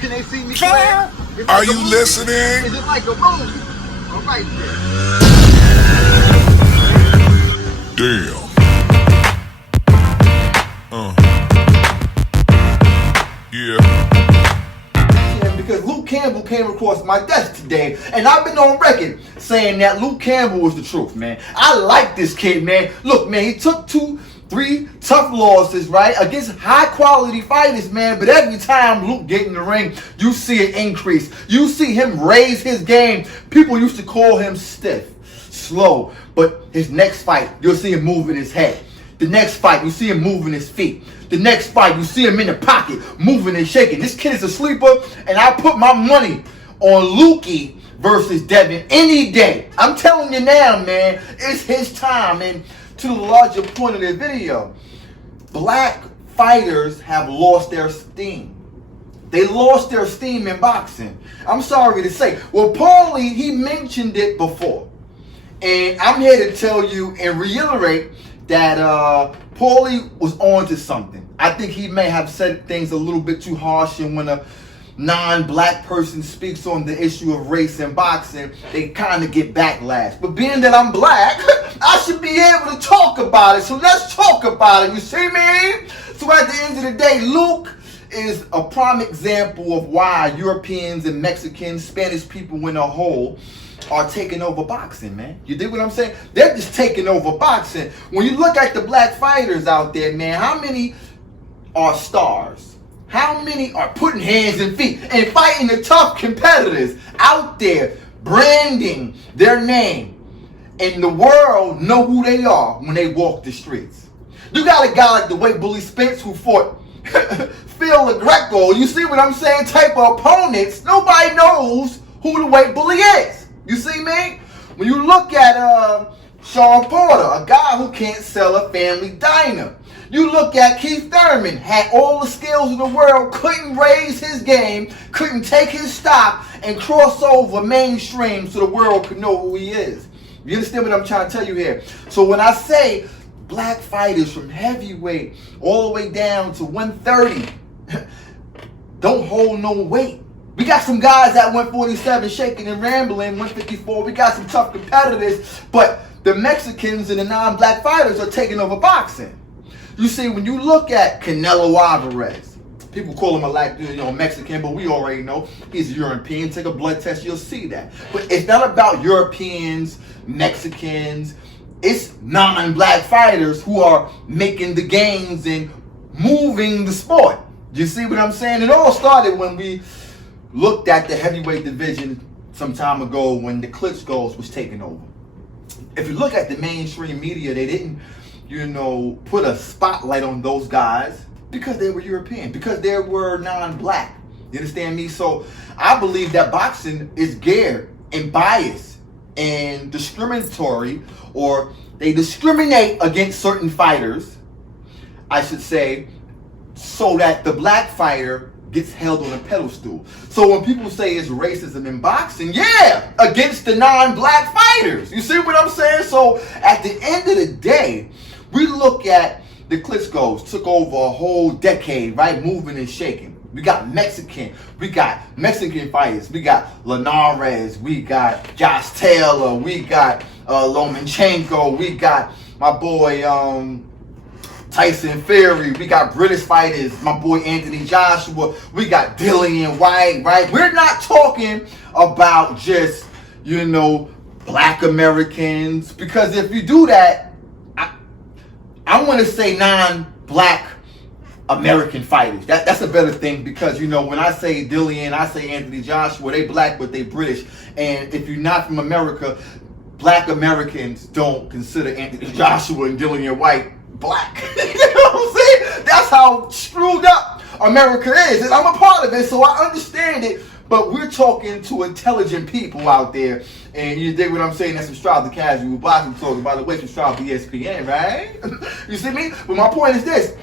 Can they see me clear? Are you listening? Is it like a movie? All right then. Damn. Yeah. Because Luke Campbell came across my desk today, and I've been on record saying that Luke Campbell was the truth, man. I like this kid, man. Look, man, he took 2-3 tough losses, right, against high-quality fighters, man. But every time Luke get in the ring, you see an increase. You see him raise his game. People used to call him stiff, slow, but his next fight, you'll see him moving his head. The next fight, you see him moving his feet. The next fight, you see him in the pocket, moving and shaking. This kid is a sleeper, and I put my money on Lukey versus Devin any day. I'm telling you now, man, it's his time. And to the larger point of the video, black fighters have lost their steam. They lost their steam in boxing. I'm sorry to say. Well, Paulie, he mentioned it before. And I'm here to tell you and reiterate that Paulie was on to something. I think he may have said things a little bit too harsh, and when a non-black person speaks on the issue of race in boxing, they kind of get backlash. But being that I'm black, I should be able to talk about it. So let's talk about it. You see me? So at the end of the day, Luke is a prime example of why Europeans and Mexicans, Spanish people in a whole, are taking over boxing, man. You dig what I'm saying? They're just taking over boxing. When you look at the black fighters out there, man, how many are stars? How many are putting hands and feet and fighting the tough competitors out there, branding their name, and the world know who they are when they walk the streets? You got a guy like the Weight Bully Spence who fought Phil LaGreco. You see what I'm saying? Type of opponents. Nobody knows who the Weight Bully is. You see me? When you look at Sean Porter, a guy who can't sell a family diner. You look at Keith Thurman, had all the skills in the world, couldn't raise his game, couldn't take his stock and cross over mainstream so the world could know who he is. You understand what I'm trying to tell you here? So when I say black fighters from heavyweight all the way down to 130 don't hold no weight. We got some guys at 147 shaking and rambling, 154. We got some tough competitors, but the Mexicans and the non-black fighters are taking over boxing. You see, when you look at Canelo Alvarez, people call him a Mexican, but we already know he's European. Take a blood test, you'll see that. But it's not about Europeans, Mexicans. It's non-black fighters who are making the gains and moving the sport. You see what I'm saying? It all started when we looked at the heavyweight division some time ago when the Klitschko's was taking over. If you look at the mainstream media, they didn't, put a spotlight on those guys because they were European, because they were non-black. You understand me? So I believe that boxing is geared and biased and discriminatory, or they discriminate against certain fighters, I should say, so that the black fighter gets held on a pedestal. So when people say it's racism in boxing, yeah, against the non-black fighters. You see what I'm saying? So at the end of the day, we look at the Klitschko's took over a whole decade, right? Moving and shaking. We got Mexican fighters. We got Linares. We got Josh Taylor. We got Lomachenko. We got my boy Tyson Fury. We got British fighters, my boy Anthony Joshua. We got Dillian White, right? We're not talking about just, black Americans, because if you do that, I want to say non-black American fighters. That's a better thing, because, when I say Dillian, I say Anthony Joshua, they black, but they British. And if you're not from America, black Americans don't consider Anthony Joshua and Dillian White black. You know what I'm saying? That's how screwed up America is, and I'm a part of it, so I understand it. But we're talking to intelligent people out there, and you dig what I'm saying? That's some Stroud the Casual Boxing Talk. By the way, from Stroud ESPN, right? You see me? But my point is this.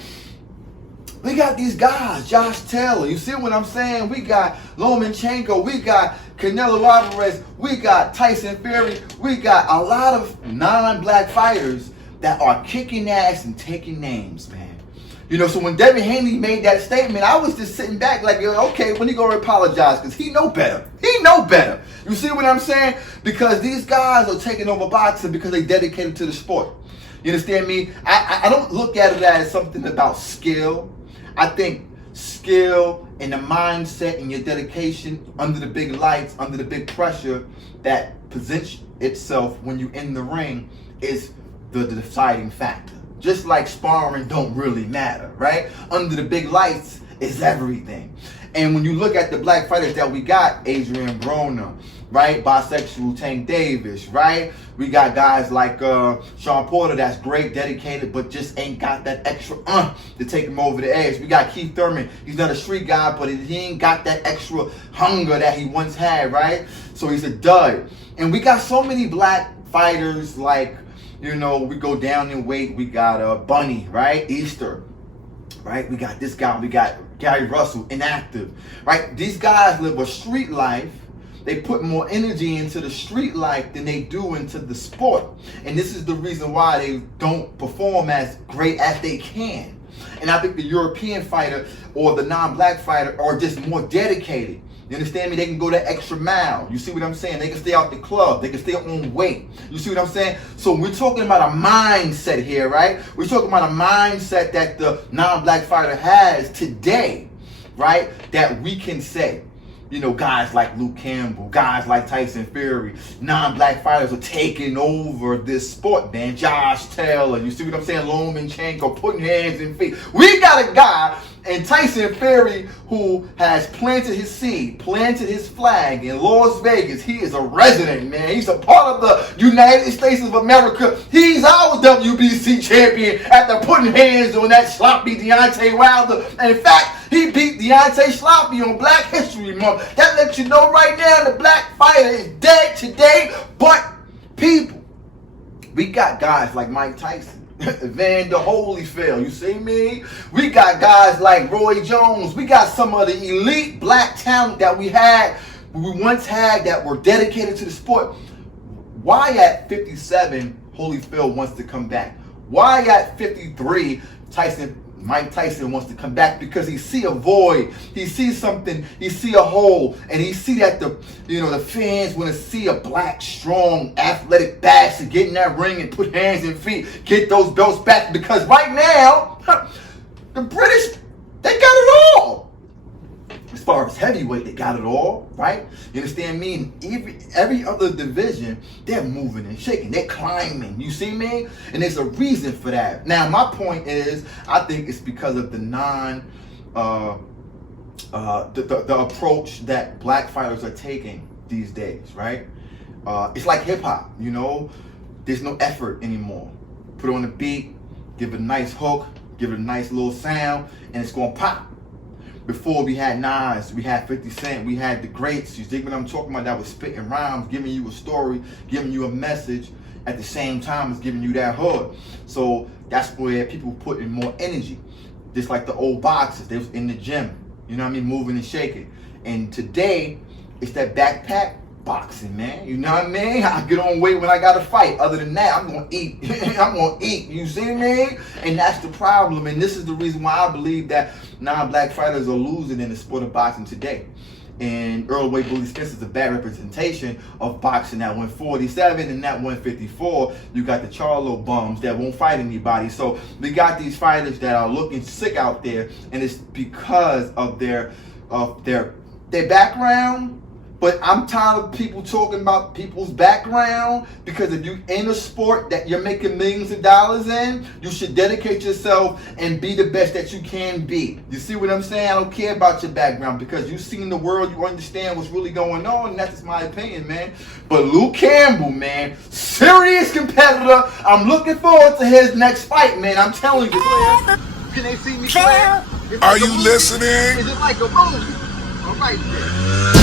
We got these guys, Josh Taylor. You see what I'm saying? We got Lomachenko. We got Canelo Alvarez. We got Tyson Fury. We got a lot of non-black fighters that are kicking ass and taking names, man. You know, so when Devin Haney made that statement, I was just sitting back like, yo, okay, when he gonna apologize? Because he know better. He know better. You see what I'm saying? Because these guys are taking over boxing because they dedicated to the sport. You understand me? I don't look at it as something about skill. I think skill and the mindset and your dedication under the big lights, under the big pressure that presents itself when you're in the ring is the deciding factor. Just like sparring don't really matter, right? Under the big lights is everything. And when you look at the black fighters that we got, Adrian Broner, right? Bisexual Tank Davis, right? We got guys like Sean Porter that's great, dedicated, but just ain't got that extra to take him over the edge. We got Keith Thurman. He's not a street guy, but he ain't got that extra hunger that he once had, right? So he's a dud. And we got so many black fighters like, you know, we go down in weight. We got Bunny, right? Easter, right? We got this guy. We got Gary Russell, inactive, right? These guys live a street life. They put more energy into the street life than they do into the sport. And this is the reason why they don't perform as great as they can. And I think the European fighter or the non-black fighter are just more dedicated. You understand me? They can go that extra mile. You see what I'm saying? They can stay out the club. They can stay on weight. You see what I'm saying? So we're talking about a mindset here, right? We're talking about a mindset that the non-black fighter has today, right? That we can say, you know, guys like Luke Campbell, guys like Tyson Fury, non-black fighters are taking over this sport, man. Josh Taylor, you see what I'm saying? Lomachenko, putting hands and feet. We got a guy in Tyson Fury who has planted his seed, planted his flag in Las Vegas. He is a resident, man. He's a part of the United States of America. He's our WBC champion after putting hands on that sloppy Deontay Wilder. And in fact, he beat Deontay Sloppy on Black History Month. That lets you know right now the black fighter is dead today. But people, we got guys like Mike Tyson, Evander Holyfield, you see me? We got guys like Roy Jones. We got some of the elite black talent that we once had that were dedicated to the sport. Why at 57 Holyfield wants to come back? Why at 53 Mike Tyson wants to come back? Because he see a void, he sees something, he see a hole, and he see that the fans want to see a black, strong, athletic bastard get in that ring and put hands and feet, get those belts back. Because right now, the British, they got it all. As far as heavyweight, they got it all, right? You understand me? In every other division, they're moving and shaking. They're climbing. You see me? And there's a reason for that. Now, my point is, I think it's because of the the approach that black fighters are taking these days, right? It's like hip hop, you know? There's no effort anymore. Put on a beat, give it a nice hook, give it a nice little sound, and it's gonna pop. Before we had Nas, we had 50 Cent, we had the greats. You see what I'm talking about? That was spitting rhymes, giving you a story, giving you a message at the same time as giving you that hood. So that's where people put in more energy. Just like the old boxers, they was in the gym, you know what I mean, moving and shaking. And today, it's that backpack boxing, man. You know what I mean? I get on weight when I got to fight. Other than that, I'm going to eat. I'm going to eat. You see me? And that's the problem. And this is the reason why I believe that non-black fighters are losing in the sport of boxing today. And Earl Way Bully Spencer is a bad representation of boxing at 147 and at 154. You got the Charlo bums that won't fight anybody. So we got these fighters that are looking sick out there, and it's because of their background. But I'm tired of people talking about people's background, because if you're in a sport that you're making millions of dollars in, you should dedicate yourself and be the best that you can be. You see what I'm saying? I don't care about your background, because you've seen the world, you understand what's really going on, and that's just my opinion, man. But Luke Campbell, man, serious competitor. I'm looking forward to his next fight, man. I'm telling you. Can they see me play? Are you listening? Is it like a movie? All right then.